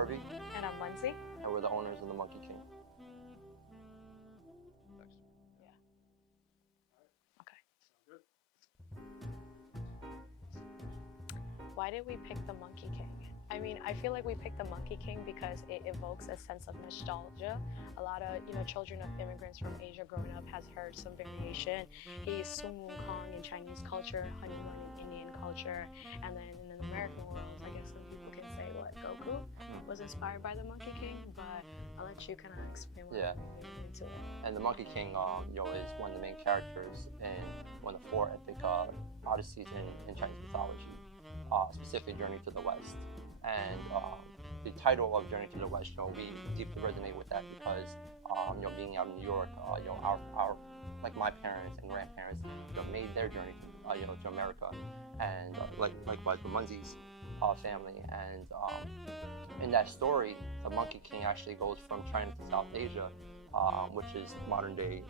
Harvey. And I'm Munzzy. And we're the owners of the Monkey King. Yeah. Okay. Why did we pick the Monkey King? I mean, I feel like we picked the Monkey King because it evokes a sense of nostalgia. A lot of, children of immigrants from Asia growing up has heard some variation. He's Sun Wukong in Chinese culture, Honeymoon in Indian culture, and then in the American world, I guess some people can say what Goku was inspired by the Monkey King, but I'll let you kind of explain what you're into it. And the Monkey King, is one of the main characters in one of the four epic odysseys in Chinese mythology, specifically Journey to the West. And the title of Journey to the West, we deeply resonate with that because, being out in New York, our like my parents and grandparents, made their journey, to America, and likewise with Munzzy's family. And in that story, the Monkey King actually goes from China to South Asia, which is modern day,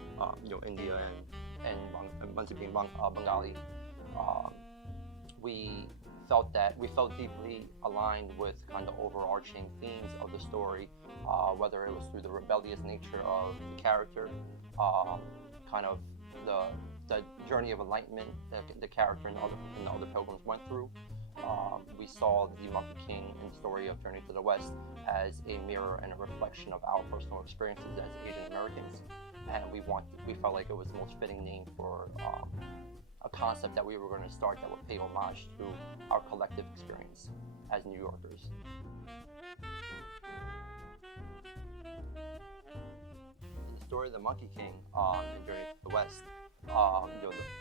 India and Munzzy being Bengali. We felt deeply aligned with kind of overarching themes of the story, whether it was through the rebellious nature of the character, kind of the journey of enlightenment the character and the other pilgrims went through. We saw the Monkey King in the story of Journey to the West as a mirror and a reflection of our personal experiences as Asian Americans, and we felt like it was the most fitting name for a concept that we were going to start that would pay homage to our collective experience as New Yorkers. In the story of the Monkey King in Journey to the West,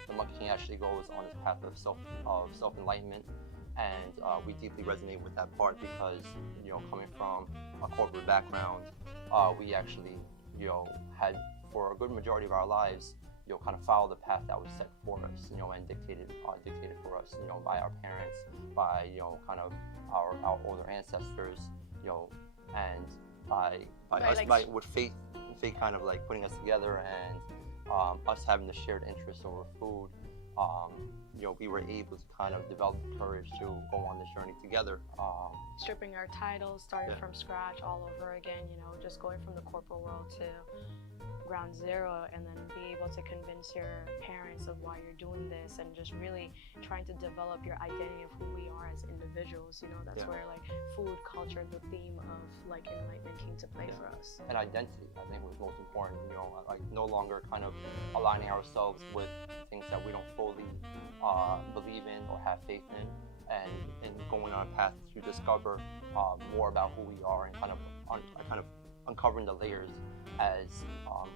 the Monkey King actually goes on his path of self-enlightenment, and we deeply resonate with that part because, coming from a corporate background, we actually, had for a good majority of our lives, kind of follow the path that was set for us, and dictated for us, by our parents, by, kind of our older ancestors, and by us, with faith kind of like putting us together, and us having the shared interest over food, we were able to kind of develop the courage to go on this journey together. Stripping our titles, starting from scratch all over again, just going from the corporate world to ground zero, and then be able to convince your parents of why you're doing this, and just really trying to develop your identity of who we are as individuals. That's where like food, culture, the theme of like enlightenment came to play for us. And identity, I think, was most important. Like no longer kind of aligning ourselves with things that we don't fully believe in or have faith in, and going on a path to discover more about who we are, and kind of uncovering the layers as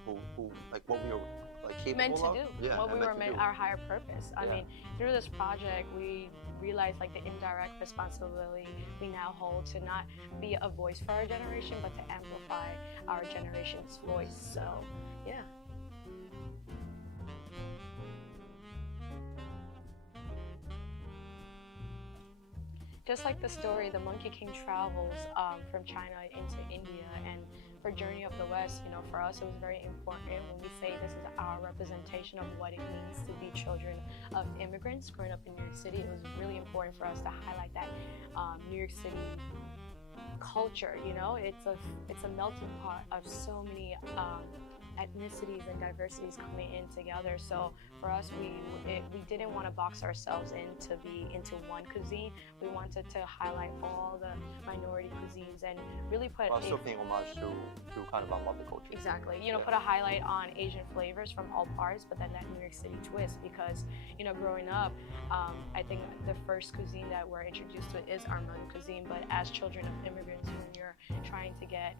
who like what we were like capable meant to of. do, what we were meant, our higher purpose. I mean, through this project, we realized like the indirect responsibility we now hold to not be a voice for our generation, but to amplify our generation's voice. So, yeah. Just like the story, the Monkey King travels from China into India, and for Journey of the West, for us it was very important when we say this is our representation of what it means to be children of immigrants growing up in New York City. It was really important for us to highlight that New York City culture. It's a melting pot of so many ethnicities and diversities coming in together. So for us, we didn't want to box ourselves into one cuisine. We wanted to highlight all the minority cuisines and really put while still paying homage to kind of our mother culture. Exactly. Put a highlight on Asian flavors from all parts, but then that New York City twist, because growing up, I think the first cuisine that we're introduced to is our mother cuisine. But as children of immigrants, when you're trying to get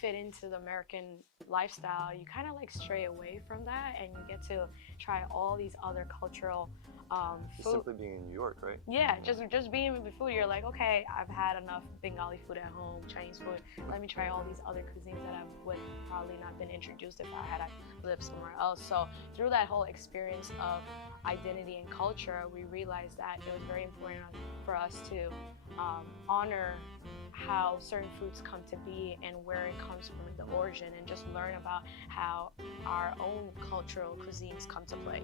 fit into the American lifestyle, you kind of like stray away from that, and you get to try all these other cultural food. Simply being in New York, right? Yeah, just being with food, you're like, okay, I've had enough Bengali food at home, Chinese food. Let me try all these other cuisines that I would probably not been introduced if I had lived somewhere else. So through that whole experience of identity and culture, we realized that it was very important for us to honor how certain foods come to be and where it comes from, the origin, and just learn about how our own cultural cuisines come to play,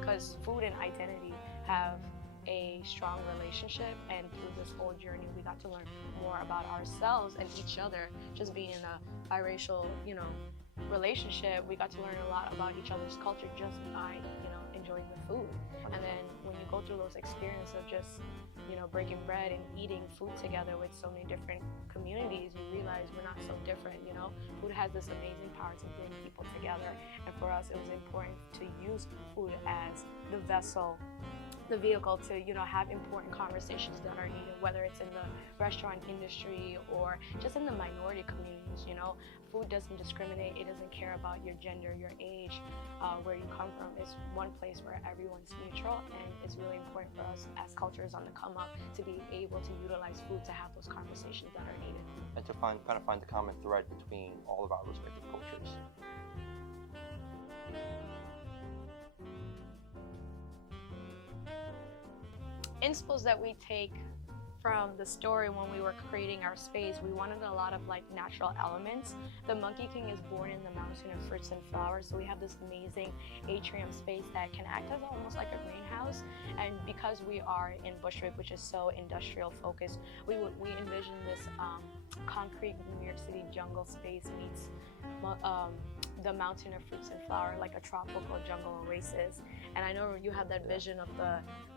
because food and identity have a strong relationship, and through this whole journey we got to learn more about ourselves and each other. Just being in a biracial, relationship, we got to learn a lot about each other's culture just by, enjoying the food. And then when you go through those experiences of just, breaking bread and eating food together with so many different communities, you realize we're not so different. Food has this amazing power to bring people together, and for us it was important to use food as the vessel, the vehicle to have important conversations that are needed, whether it's in the restaurant industry or just in the minority communities. Food doesn't discriminate. It doesn't care about your gender, your age, where you come from. It's one place where everyone's neutral, and it's really important for us as cultures on the come up to be able to utilize food to have those conversations that are needed, and to find the common thread between all of our respective cultures. Inspos that we take from the story when we were creating our space, we wanted a lot of natural elements. The Monkey King is born in the mountain of fruits and flowers, so we have this amazing atrium space that can act as almost like a greenhouse. And because we are in Bushwick, which is so industrial focused, we envision this concrete New York City jungle space meets the mountain of fruits and flowers, like a tropical jungle oasis. And I know you have that vision of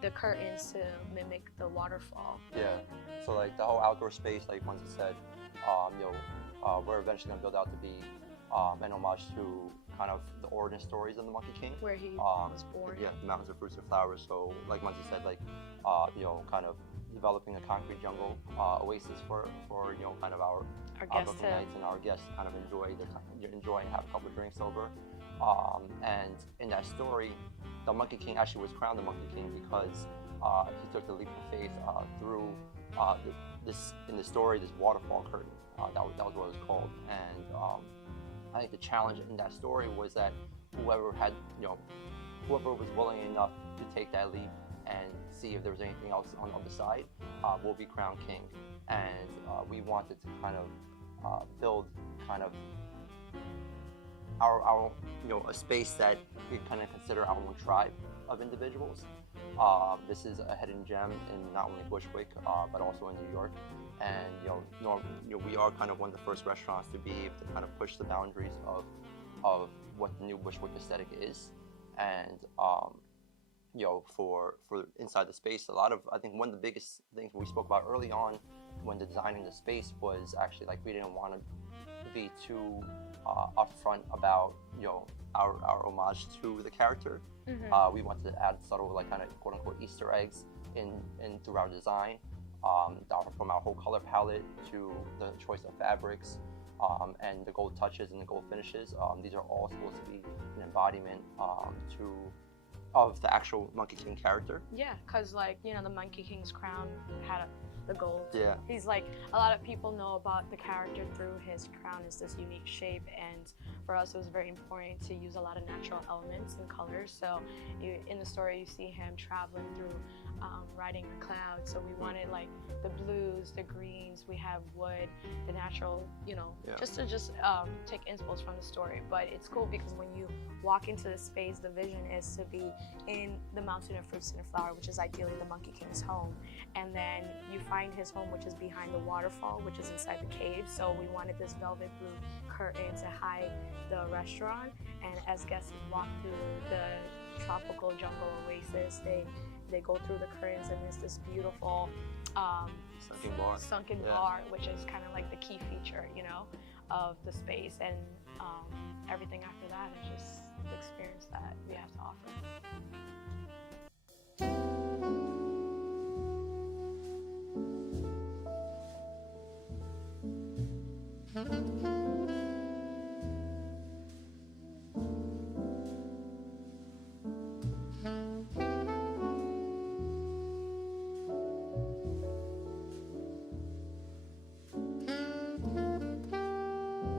the curtains to mimic the waterfall. Yeah. So the whole outdoor space, like Munzzy said, we're eventually gonna build out to be an homage to kind of the origin stories of the Monkey King, where he was born. Yeah, the mountains of fruits and flowers. So like Munzzy said, kind of developing a concrete jungle oasis for kind of our local nights, and our guests kind of enjoy and have a couple of drinks over. And in that story, the Monkey King actually was crowned the Monkey King because he took the leap of faith through in the story, this waterfall curtain. That was what it was called. And I think the challenge in that story was that whoever was willing enough to take that leap and see if there was anything else on the other side will be crowned king. And we wanted to kind of build kind of our a space that we kind of consider our own tribe of individuals. This is a hidden gem in not only Bushwick but also in New York. And we are kind of one of the first restaurants to be able to kind of push the boundaries of what the new Bushwick aesthetic is. And for inside the space, I think one of the biggest things we spoke about early on when designing the space was actually we didn't want to be too upfront about our homage to the character. Mm-hmm. We wanted to add subtle kind of quote unquote Easter eggs in through our design, from our whole color palette to the choice of fabrics, and the gold touches and the gold finishes. These are all supposed to be an embodiment of the actual Monkey King character. Yeah, because the Monkey King's crown had the gold. Yeah. He's a lot of people know about the character through his crown is this unique shape, and for us it was very important to use a lot of natural elements and colors. So in the story you see him traveling through riding a cloud, so we wanted the blues, the greens, we have wood, the natural, just to take inspo from the story. But it's cool because when you walk into the space, the vision is to be in the mountain of fruits and flower, which is ideally the Monkey King's home, and then you find his home, which is behind the waterfall, which is inside the cave. So we wanted this velvet blue curtain to hide the restaurant, and as guests walk through the tropical jungle oasis, they go through the curtains, and there's this beautiful sunken bar, which is kind of the key feature, of the space. And everything after that is just the experience that we have to offer.